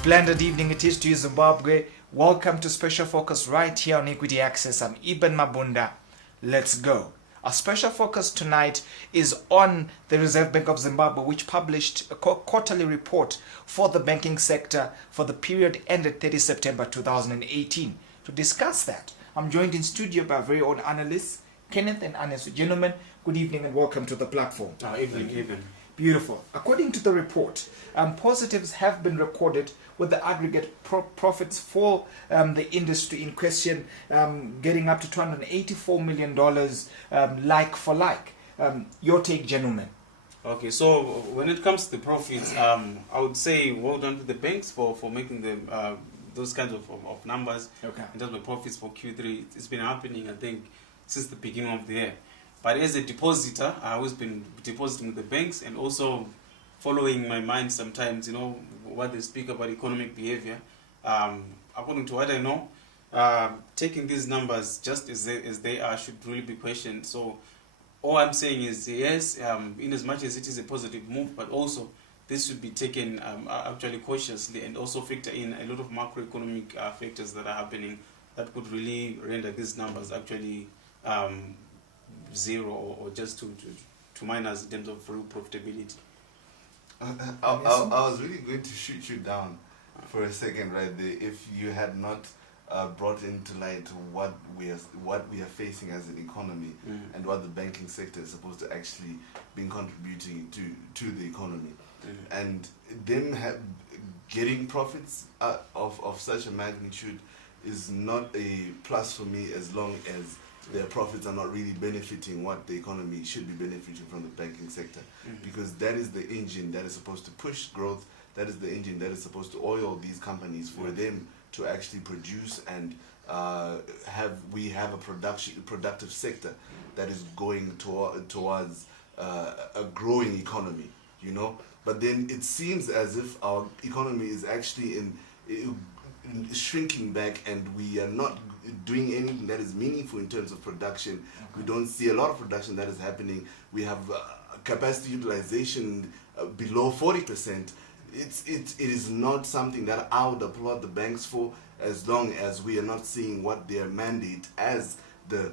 Splendid evening it is to you, Zimbabwe. Welcome to Special Focus right here on Equity Access. I'm Ibn Mabunda. Let's go. Our special focus tonight is on the Reserve Bank of Zimbabwe, which published a quarterly report for the banking sector for the period ended 30 September 2018. To discuss that, I'm joined in studio by our very own analysts, Kenneth and Anes. Gentlemen, good evening and welcome to the platform. Evening. Beautiful. According to the report, positives have been recorded with the aggregate profits for the industry in question getting up to $284 million like for like. Your take, gentlemen. Okay, so when it comes to the profits, I would say well done to the banks for making those kinds of numbers. Okay. In terms of profits for Q3. It's been happening, I think, since the beginning of the year. But as a depositor, I've always been depositing with the banks and also following my mind sometimes, what they speak about economic behavior. According to what I know, taking these numbers just as they are should really be questioned. So all I'm saying is, yes, in as much as it is a positive move, but also this should be taken actually cautiously and also factor in a lot of macroeconomic factors that are happening that could really render these numbers actually zero or just to minus in terms of real profitability. I was really going to shoot you down for a second right there if you had not brought into light what we are facing as an economy and what the banking sector is supposed to actually be contributing to the economy. And them getting profits of such a magnitude is not a plus for me as long as their profits are not really benefiting what the economy should be benefiting from the banking sector. Because that is the engine that is supposed to push growth, that is the engine that is supposed to oil these companies for them to actually produce and we have a productive sector that is going towards a growing economy, But then it seems as if our economy is actually in shrinking back and we are not doing anything that is meaningful in terms of production. We don't see a lot of production that is happening. We have capacity utilization below 40%. It is not something that I would applaud the banks for as long as we are not seeing what their mandate as the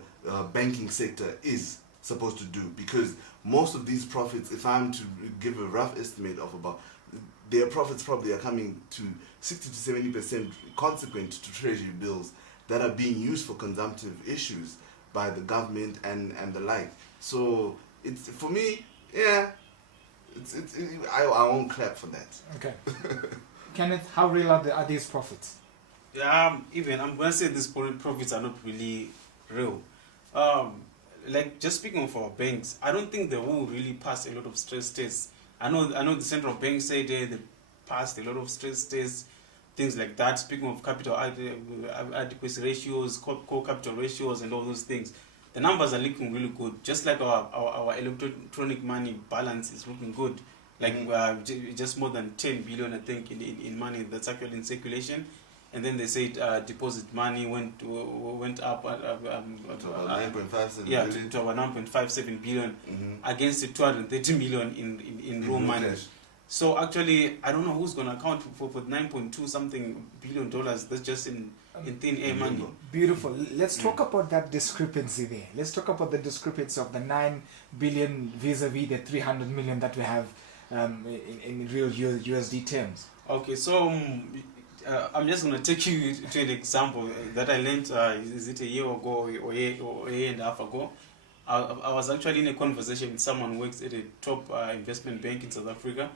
banking sector is supposed to do. Because most of these profits, if I'm to give a rough estimate of about their profits probably are coming to 60 to 70% consequent to treasury bills that are being used for consumptive issues by the government and the like. So it's for me, I won't clap for that. Okay. Kenneth, how real are these profits? Even I'm going to say these profits are not really real. Like just speaking of our banks, I don't think they will really pass a lot of stress tests. I know the central bank said they passed a lot of stress tests, things like that. Speaking of capital adequacy ratios, core capital ratios, and all those things, the numbers are looking really good. Just like our electronic money balance is looking good, like just more than 10 billion, I think, in money that's actually in circulation. And then they said deposit money went up to about 9.57 billion. To about 9.57 billion against the 230 million in raw money. So actually, I don't know who's going to account for 9.2 something billion dollars. That's just in thin air money. Beautiful. Let's talk about that discrepancy there. Let's talk about the discrepancy of the 9 billion vis-a-vis the 300 million that we have in real USD terms. Okay, so I'm just going to take you to an example that I learned, is it a year ago or a year and a half ago? I was actually in a conversation with someone who works at a top investment bank in South Africa.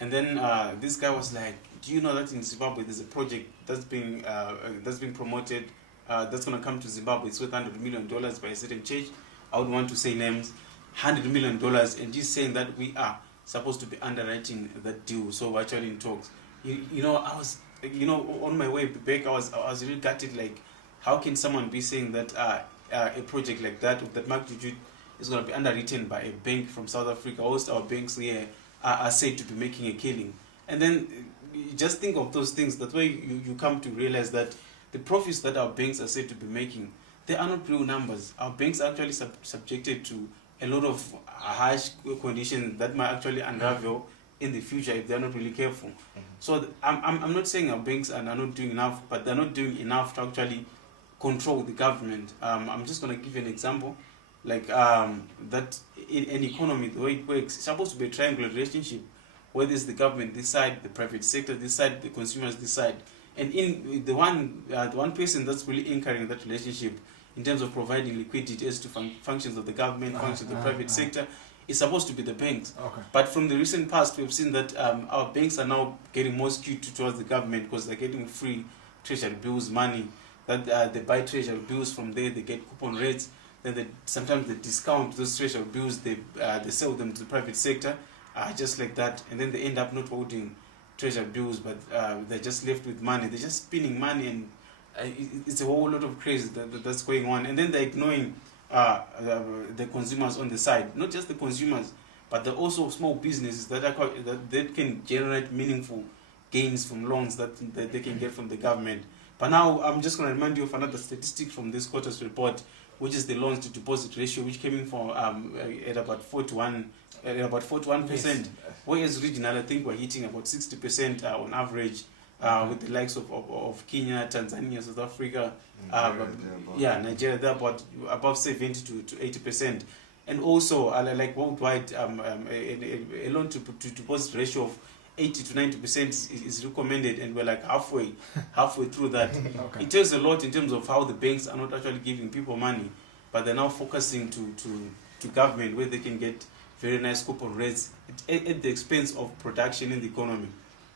And then this guy was like, do you know that in Zimbabwe there's a project that's being promoted that's going to come to Zimbabwe? It's worth $100 million by a certain church. I would want to say names. $100 million. And he's saying that we are supposed to be underwriting that deal. So we're actually in talks. I was... on my way back, I was really gutted. Like, how can someone be saying that a project like that of that magnitude is going to be underwritten by a bank from South Africa? Most our banks here are said to be making a killing. And then you just think of those things. That way you come to realize that the profits that our banks are said to be making, they are not real numbers. Our banks are actually subjected to a lot of harsh conditions that might actually unravel in the future if they're not really careful. So I'm not saying our banks are not doing enough, but they're not doing enough to actually control the government. I'm just going to give you an example. Like that in an economy, the way it works, it's supposed to be a triangular relationship, where there's the government this side, the private sector this side, the consumers this side. And in the one person that's really anchoring that relationship in terms of providing liquidity as to functions of the government, functions of the private sector, is supposed to be the banks. Okay. But from the recent past, we've seen that our banks are now getting more skewed towards the government because they're getting free treasury bills money. That they buy treasury bills from there, they get coupon rates. Then sometimes they discount those treasury bills, they sell them to the private sector, just like that. And then they end up not holding treasury bills, but they're just left with money. They're just spending money, and it's a whole lot of crazy that's going on. And then they're ignoring the consumers on the side. Not just the consumers, but there are also small businesses that can generate meaningful gains from loans that they can get from the government. But now I'm just going to remind you of another statistic from this quarter's report, which is the loans to deposit ratio, which came in for at about 41%. Yes. Whereas regional, I think we're hitting about 60% on average, with the likes of Kenya, Tanzania, South Africa, Nigeria, they're about above 70 to 80%. And also, like worldwide, a loan to deposit ratio of 80 to 90% is recommended, and we're like halfway through that. Okay. It tells a lot in terms of how the banks are not actually giving people money, but they're now focusing to government, where they can get very nice coupon rates at the expense of production in the economy.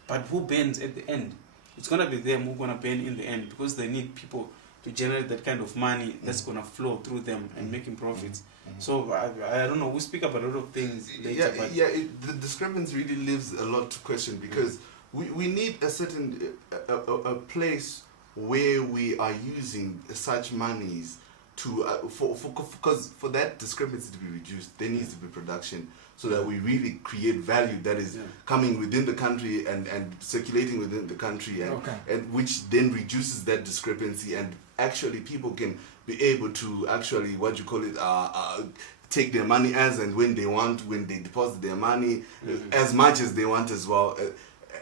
But who bends at the end? It's going to be them who are going to bend in the end, because they need people to generate that kind of money that's going to flow through them and making profits. So I don't know, we speak about a lot of things later. The discrepancy really leaves a lot to question, because we need a certain a place where we are using such monies to because for that discrepancy to be reduced, there needs to be production, so that we really create value that is coming within the country and circulating within the country, and which then reduces that discrepancy, and actually people can be able to actually take their money as and when they want, when they deposit their money, as much as they want as well,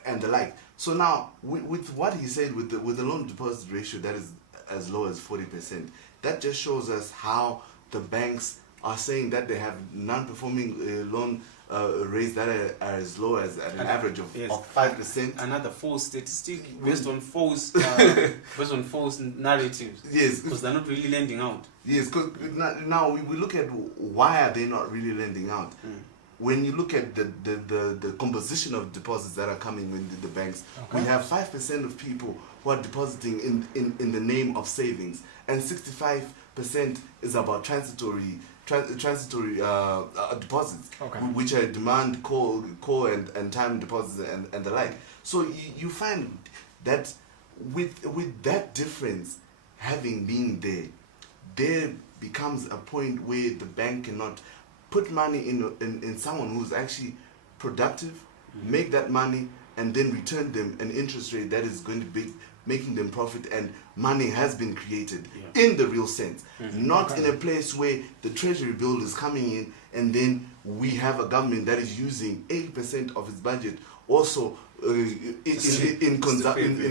and the like. So now with what he said, with the loan deposit ratio that is as low as 40%, that just shows us how the banks are saying that they have non-performing loan rates that are as low as at an average of 5%. Another false statistic based on false narratives. Yes, because they're not really lending out. Yes, because now we look at why are they not really lending out. When you look at the composition of deposits that are coming into the banks, we have 5% of people who are depositing in the name of savings, and 65% is about transitory deposits, which are demand, call and time deposits and the like. So you find that with that difference having been there becomes a point where the bank cannot put money in someone who's actually productive, make that money, and then return them an interest rate that is going to be making them profit, and money has been created in the real sense, not in a place where the treasury bill is coming in and then we have a government that is using 80% of its budget also in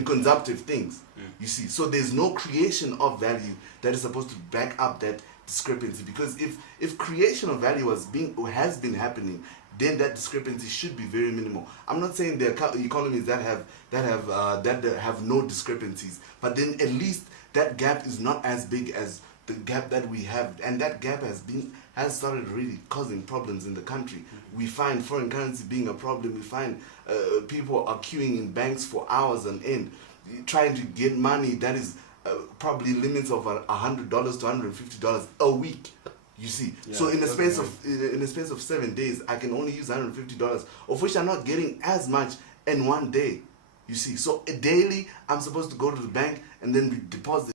consumptive things. You see, so there's no creation of value that is supposed to back up that discrepancy, because if creation of value has been happening, then that discrepancy should be very minimal. I'm not saying there are economies that have no discrepancies, but then at least that gap is not as big as the gap that we have, and that gap has started really causing problems in the country. We find foreign currency being a problem. We find people are queuing in banks for hours on end, trying to get money that is probably limits of $100 to $150 a week. You see, so in a space of 7 days, I can only use $150, of which I'm not getting as much in one day. You see, so daily I'm supposed to go to the bank and then deposit